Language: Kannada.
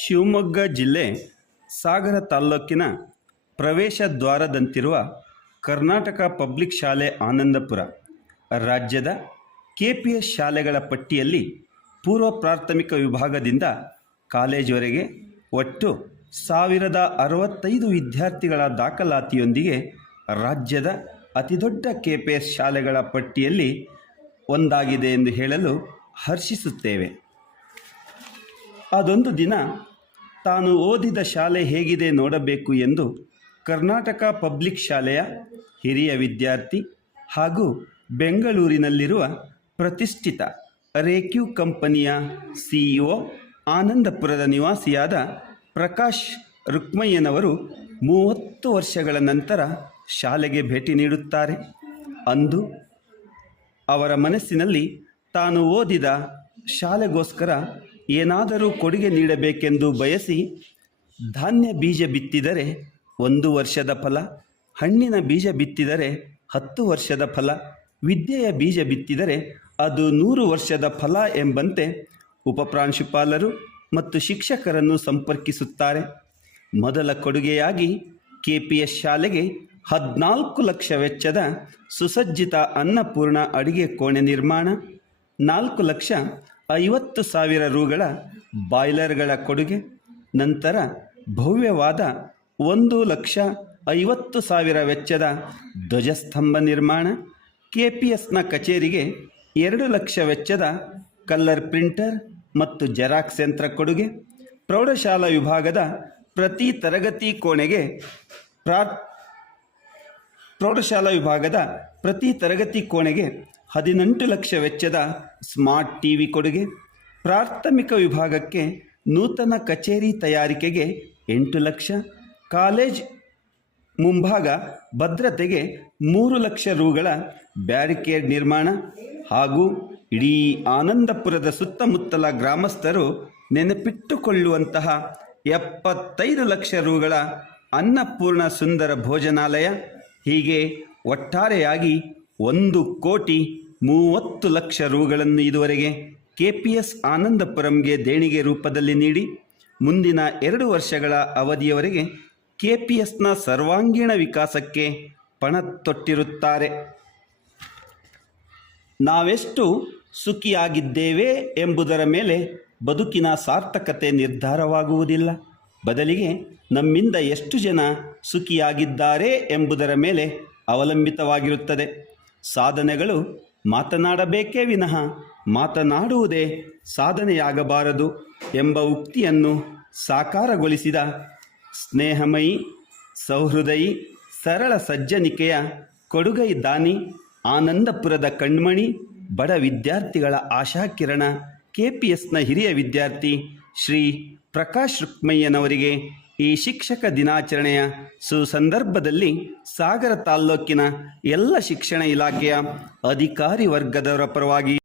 ಶಿವಮೊಗ್ಗ ಜಿಲ್ಲೆ ಸಾಗರ ತಾಲ್ಲೂಕಿನ ಪ್ರವೇಶ ದ್ವಾರದಂತಿರುವ ಕರ್ನಾಟಕ ಪಬ್ಲಿಕ್ ಶಾಲೆ ಆನಂದಪುರ ರಾಜ್ಯದ KPS ಶಾಲೆಗಳ ಪಟ್ಟಿಯಲ್ಲಿ ಪೂರ್ವ ಪ್ರಾಥಮಿಕ ವಿಭಾಗದಿಂದ ಕಾಲೇಜುವರೆಗೆ ಒಟ್ಟು 1065 ವಿದ್ಯಾರ್ಥಿಗಳ ದಾಖಲಾತಿಯೊಂದಿಗೆ ರಾಜ್ಯದ ಅತಿದೊಡ್ಡ KPS ಶಾಲೆಗಳ ಪಟ್ಟಿಯಲ್ಲಿ ಒಂದಾಗಿದೆ ಎಂದು ಹೇಳಲು ಹರ್ಷಿಸುತ್ತೇವೆ. ಅದೊಂದು ದಿನ ತಾನು ಓದಿದ ಶಾಲೆ ಹೇಗಿದೆ ನೋಡಬೇಕು ಎಂದು ಕರ್ನಾಟಕ ಪಬ್ಲಿಕ್ ಶಾಲೆಯ ಹಿರಿಯ ವಿದ್ಯಾರ್ಥಿ ಹಾಗೂ ಬೆಂಗಳೂರಿನಲ್ಲಿರುವ ಪ್ರತಿಷ್ಠಿತ ರೇಕ್ಯೂ ಕಂಪನಿಯ CEO ಆನಂದಪುರದ ನಿವಾಸಿಯಾದ ಪ್ರಕಾಶ್ ರುಕ್ಮಯ್ಯನವರು 30 ವರ್ಷಗಳ ನಂತರ ಶಾಲೆಗೆ ಭೇಟಿ ನೀಡುತ್ತಾರೆ. ಅಂದು ಅವರ ಮನಸ್ಸಿನಲ್ಲಿ ತಾನು ಓದಿದ ಶಾಲೆಗೋಸ್ಕರ ಏನಾದರೂ ಕೊಡುಗೆ ನೀಡಬೇಕೆಂದು ಬಯಸಿ, ಧಾನ್ಯ ಬೀಜ ಬಿತ್ತಿದರೆ 1 ವರ್ಷದ ಫಲ, ಹಣ್ಣಿನ ಬೀಜ ಬಿತ್ತಿದರೆ 10 ವರ್ಷದ ಫಲ, ವಿದ್ಯೆಯ ಬೀಜ ಬಿತ್ತಿದರೆ ಅದು 100 ವರ್ಷದ ಫಲ ಎಂಬಂತೆ ಉಪಪ್ರಾಂಶುಪಾಲರು ಮತ್ತು ಶಿಕ್ಷಕರನ್ನು ಸಂಪರ್ಕಿಸುತ್ತಾರೆ. ಮೊದಲ ಕೊಡುಗೆಯಾಗಿ KPS ಶಾಲೆಗೆ 14 ಲಕ್ಷ ವೆಚ್ಚದ ಸುಸಜ್ಜಿತ ಅನ್ನಪೂರ್ಣ ಅಡಿಗೆ ಕೋಣೆ ನಿರ್ಮಾಣ, 4,50,000 ರುಗಳ ಬಾಯ್ಲರ್ಗಳ ಕೊಡುಗೆ, ನಂತರ ಭವ್ಯವಾದ 1,50,000 ವೆಚ್ಚದ ಧ್ವಜಸ್ತಂಭ ನಿರ್ಮಾಣ, KPSನ ಕಚೇರಿಗೆ 2 ಲಕ್ಷ ವೆಚ್ಚದ ಕಲ್ಲರ್ ಪ್ರಿಂಟರ್ ಮತ್ತು ಜೆರಾಕ್ಸ್ ಯಂತ್ರ ಕೊಡುಗೆ, ಪ್ರೌಢಶಾಲಾ ವಿಭಾಗದ ಪ್ರತಿ ತರಗತಿ ಕೋಣೆಗೆ 18 ಲಕ್ಷ ವೆಚ್ಚದ ಸ್ಮಾರ್ಟ್ TV ಕೊಡುಗೆ, ಪ್ರಾಥಮಿಕ ವಿಭಾಗಕ್ಕೆ ನೂತನ ಕಚೇರಿ ತಯಾರಿಕೆಗೆ 8 ಲಕ್ಷ, ಕಾಲೇಜ್ ಮುಂಭಾಗ ಭದ್ರತೆಗೆ 3 ಲಕ್ಷ ರುಗಳ ಬ್ಯಾರಿಕೇಡ್ ನಿರ್ಮಾಣ ಹಾಗೂ ಇಡೀ ಆನಂದಪುರದ ಸುತ್ತಮುತ್ತಲ ಗ್ರಾಮಸ್ಥರು ನೆನಪಿಟ್ಟುಕೊಳ್ಳುವಂತಹ 75 ಲಕ್ಷ ರುಗಳ ಅನ್ನಪೂರ್ಣ ಸುಂದರ ಭೋಜನಾಲಯ, ಹೀಗೆ ಒಟ್ಟಾರೆಯಾಗಿ 1,30,00,000 ರುಗಳನ್ನು ಇದುವರೆಗೆ KPS ಆನಂದಪುರಂಗೆ ದೇಣಿಗೆ ರೂಪದಲ್ಲಿ ನೀಡಿ ಮುಂದಿನ 2 ವರ್ಷಗಳ ಅವಧಿಯವರೆಗೆ KPSನ ಸರ್ವಾಂಗೀಣ ವಿಕಾಸಕ್ಕೆ ಪಣ ತೊಟ್ಟಿರುತ್ತಾರೆ. ನಾವೆಷ್ಟು ಸುಖಿಯಾಗಿದ್ದೇವೆ ಎಂಬುದರ ಮೇಲೆ ಬದುಕಿನ ಸಾರ್ಥಕತೆ ನಿರ್ಧಾರವಾಗುವುದಿಲ್ಲ, ಬದಲಿಗೆ ನಮ್ಮಿಂದ ಎಷ್ಟು ಜನ ಸುಖಿಯಾಗಿದ್ದಾರೆ ಎಂಬುದರ ಮೇಲೆ ಅವಲಂಬಿತವಾಗಿರುತ್ತದೆ. ಸಾಧನೆಗಳು ಮಾತನಾಡಬೇಕೇ ವಿನಃ ಮಾತನಾಡುವುದೇ ಸಾಧನೆಯಾಗಬಾರದು ಎಂಬ ಉಕ್ತಿಯನ್ನು ಸಾಕಾರಗೊಳಿಸಿದ ಸ್ನೇಹಮಯಿ, ಸೌಹೃದಯಿ, ಸರಳ ಸಜ್ಜನಿಕೆಯ ಕೊಡುಗೈ ದಾನಿ, ಆನಂದಪುರದ ಕಣ್ಮಣಿ, ಬಡ ವಿದ್ಯಾರ್ಥಿಗಳ ಆಶಾಕಿರಣ KPSನ ಹಿರಿಯ ವಿದ್ಯಾರ್ಥಿ ಶ್ರೀ ಪ್ರಕಾಶ್ ರುಕ್ಮಯ್ಯನವರಿಗೆ ಈ ಶಿಕ್ಷಕ ದಿನಾಚರಣೆಯ ಸುಸಂದರ್ಭದಲ್ಲಿ ಸಾಗರ ತಾಲ್ಲೂಕಿನ ಎಲ್ಲ ಶಿಕ್ಷಣ ಇಲಾಖೆಯ ಅಧಿಕಾರಿ ವರ್ಗದವರ ಪರವಾಗಿ